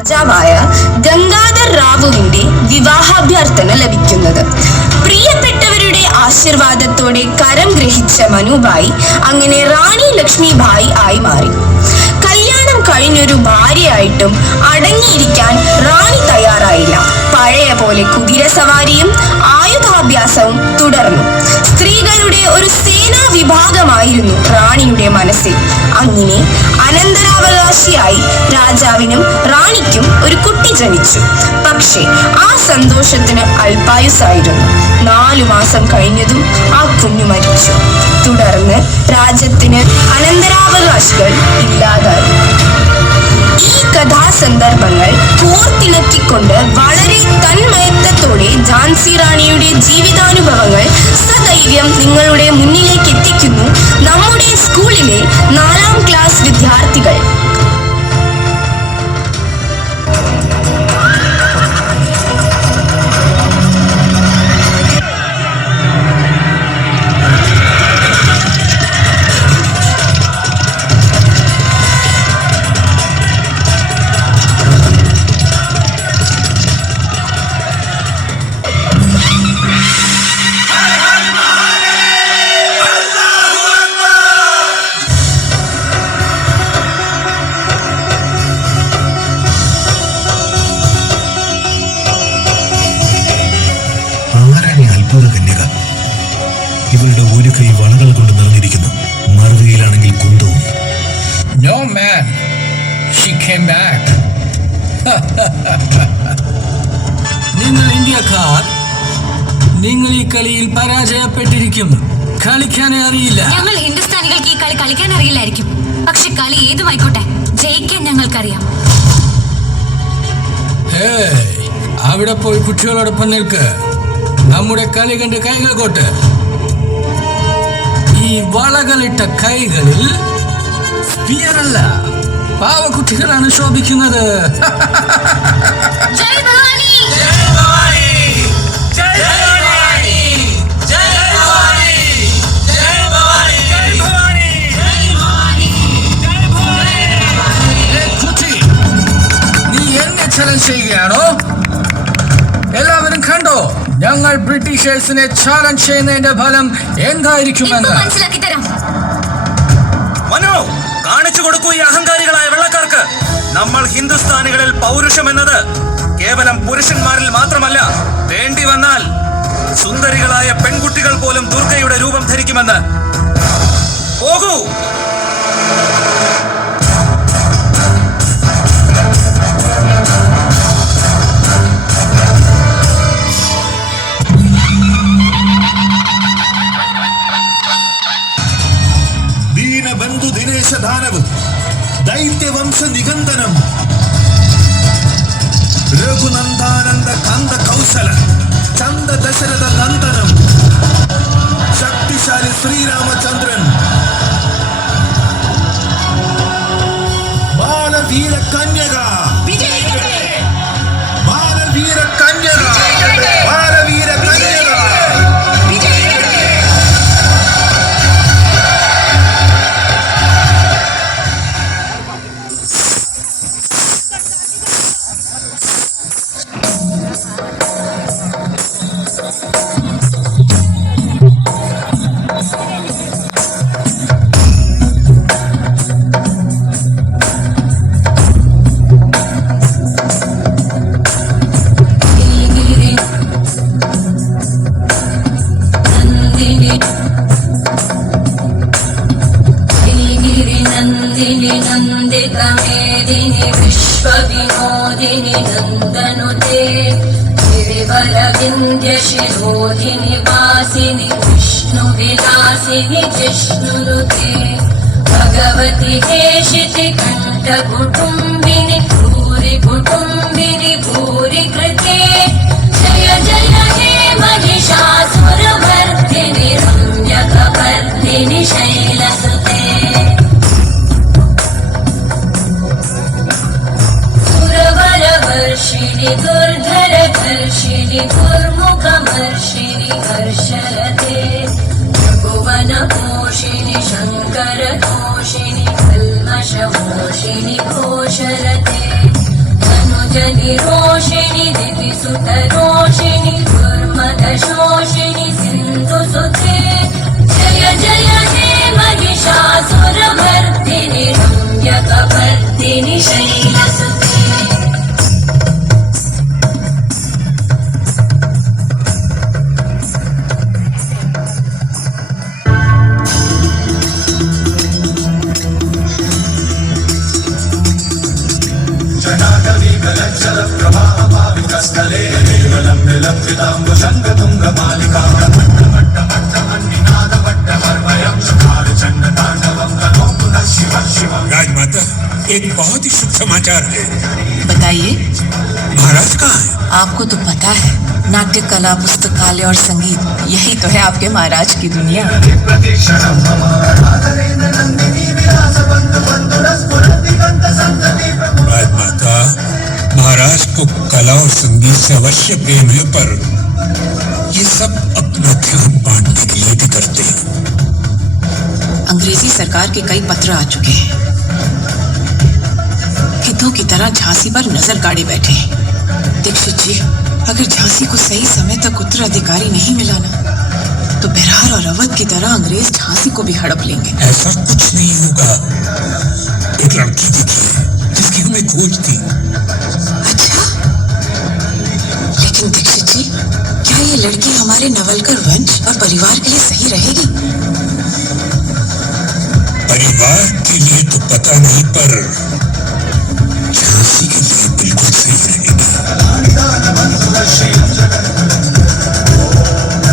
രാജാവായ ഗംഗാധർ റാവുവിന്റെ വിവാഹാഭ്യർത്ഥന ലഭിക്കുന്നത്. പ്രിയപ്പെട്ടവരുടെ ആശീർവാദത്തോടെ കരം ഗ്രഹിച്ച മനുബായി അങ്ങനെ റാണി ലക്ഷ്മിബായി ആയി മാറി. കല്യാണം കഴിഞ്ഞൊരു ഭാര്യയായിട്ടും അടങ്ങിയിരിക്കാൻ റാണി തയ്യാറായില്ല. പഴയ പോലെ കുതിരസവാരിയും ആയുധാഭ്യാസവും തുടർന്നു. സ്ത്രീകളുടെ ഒരു സേനാ വിഭാഗമായിരുന്നു റാണിയുടെ മനസ്സിൽ. അങ്ങനെ അനന്തരാവകാശിയായി രാജാവിനും റാണിക്കും ഒരു കുട്ടി ജനിച്ചു. പക്ഷേ ആ സന്തോഷത്തിന് അല്പായുസായിരുന്നു. 4 മാസം കഴിഞ്ഞതും ആ കുഞ്ഞു മരിച്ചു. തുടർന്ന് രാജ്യത്തിന് അനന്തരാവകാശികൾ ഇല്ലാതായി. ഈ കഥാസന്ദർഭങ്ങൾ കോർത്തിണക്കിക്കൊണ്ട് വളരെ തന്മയത്വത്തോടെ ഝാൻസി റാണിയുടെ ജീവിതാനുഭവങ്ങൾ സധൈര്യം നിങ്ങളുടെ മുന്നിലേക്ക് എത്തിക്കുന്നു നമ്മുടെ സ്കൂളിലെ 4ാം ക്ലാസ് വിദ്യാർത്ഥികൾ. കന്യക. ഇവളുടെ ഒരു കൈ വളകൾ കൊണ്ട് നിറഞ്ഞിരിക്കുന്നു, മറുകൈയിലാണെങ്കിൽ കുന്തവും. No man, she came back. നിങ്ങൾ ഇന്ത്യക്കാർ, നിങ്ങൾ ഈ കളിയിൽ പരാജയപ്പെട്ടിരിക്കുന്നു. കളിക്കാനേ അറിയില്ല. ഞങ്ങൾ ഹിന്ദുസ്ഥാനികൾക്ക് ഈ കളി കളിക്കാൻ അറിയില്ലായിരിക്കും, പക്ഷെ കളി ഏതുമായിക്കോട്ടെ ജയിക്കാൻ ഞങ്ങൾക്കറിയാം. അവിടെ പോയി കുട്ടികളോടൊപ്പം നിൽക്ക്. നമ്മുടെ കളി കണ്ട് കൈകൾ കൊട്ട്. ഈ വളകളിട്ട കൈകളിൽ സ്പിയറല്ല, പാവക്കുട്ടികളാണ് ശോഭിക്കുന്നത്. നീ എന്നെ ചലഞ്ച് ചെയ്യുകയാണോ? എല്ലാവരും കണ്ടോ ഞങ്ങൾ ബ്രിട്ടീഷേഴ്സിനെ ചാലഞ്ച് ചെയ്യുന്നതിന്റെ ഫലം എന്തായിരിക്കുമെന്ന്. മനസ്സിലാക്കി തരാം. മനോ, കാണിച്ചു കൊടുക്കൂ ഈ അഹങ്കാരികളായ വെള്ളക്കാർക്ക്. നമ്മൾ ഹിന്ദുസ്ഥാനികളിൽ പൗരുഷം എന്നത് കേവലം പുരുഷന്മാരിൽ മാത്രമല്ല, വേണ്ടി വന്നാൽ സുന്ദരികളായ പെൺകുട്ടികൾ പോലും ദുർഗയുടെ രൂപം ധരിക്കുമെന്ന്. പോകൂ. ദീനബന്ധു ദിനേശദാനവ്, ദൈത്യവംശ നികന്ദനം, രഘുനന്ദാനന്ദ കാന്ത കൗശല, ചന്ദ ദശരഥ നന്ദനം, ശക്തിശാലി ശ്രീരാമചന്ദ്രൻ, ബാലവീര കന്യക, ബാലവീര കന്യക, ബാലവീര കന്യക. नंदितमेदिनि विश्वविनोदिनि नन्दनुते गिरिवरविन्द्यशिरोधिनि वासिनि विष्णुविलासिनि जिष्णुनुते भगवति हेशिति कण्ठकुटुम्बिनि भूरि कुटुम्बिनि भूरि कृते जय जय हे महिषासुरमर्दिनि रम्यकपर्दिनि शैलसुते वर्षिणि दुर्धरधर्षिणि दुर्मुखमर्षिणि हर्षरते भुवनपोषिणि शङ्करतोषिणि कल्मषमोषिणि घोषरते जनि रोषिणि दितिसुतरोषिणि दुर्मदशोषिणि सिन्धुसुते जय जय हे महिषासुरमर्दिनि रम्यकपर्दिनि शैलसुते राजमाता, एक बहुत ही शुभ समाचार है। बताइए। महाराज कहाँ है? आपको तो पता है, नाट्य कला, पुस्तकालय और संगीत, यही तो है आपके महाराज की दुनिया। राजमाता, महाराज को कला और संगीत से अवश्य प्रेम है, पर ये सब अपना ध्यान बांटने के लिए भी करते हैं। अंग्रेजी सरकार के कई पत्र आ चुके हैं। गिद्धों की तरह झांसी पर नजर गाड़े बैठे हैं। दीक्षित जी, अगर झांसी को सही समय तक उत्तराधिकारी नहीं मिला ना, तो बिहार और अवध की तरह अंग्रेज झांसी को भी हड़प लेंगे। ऐसा कुछ नहीं होगा। एक लड़की दिखी है जिसकी हमें खोज थी। अच्छा, लेकिन दीक्षित जी, क्या ये लड़की हमारे नवलकर वंश और परिवार के लिए सही रहेगी? परिवार के लिए तो पता नहीं,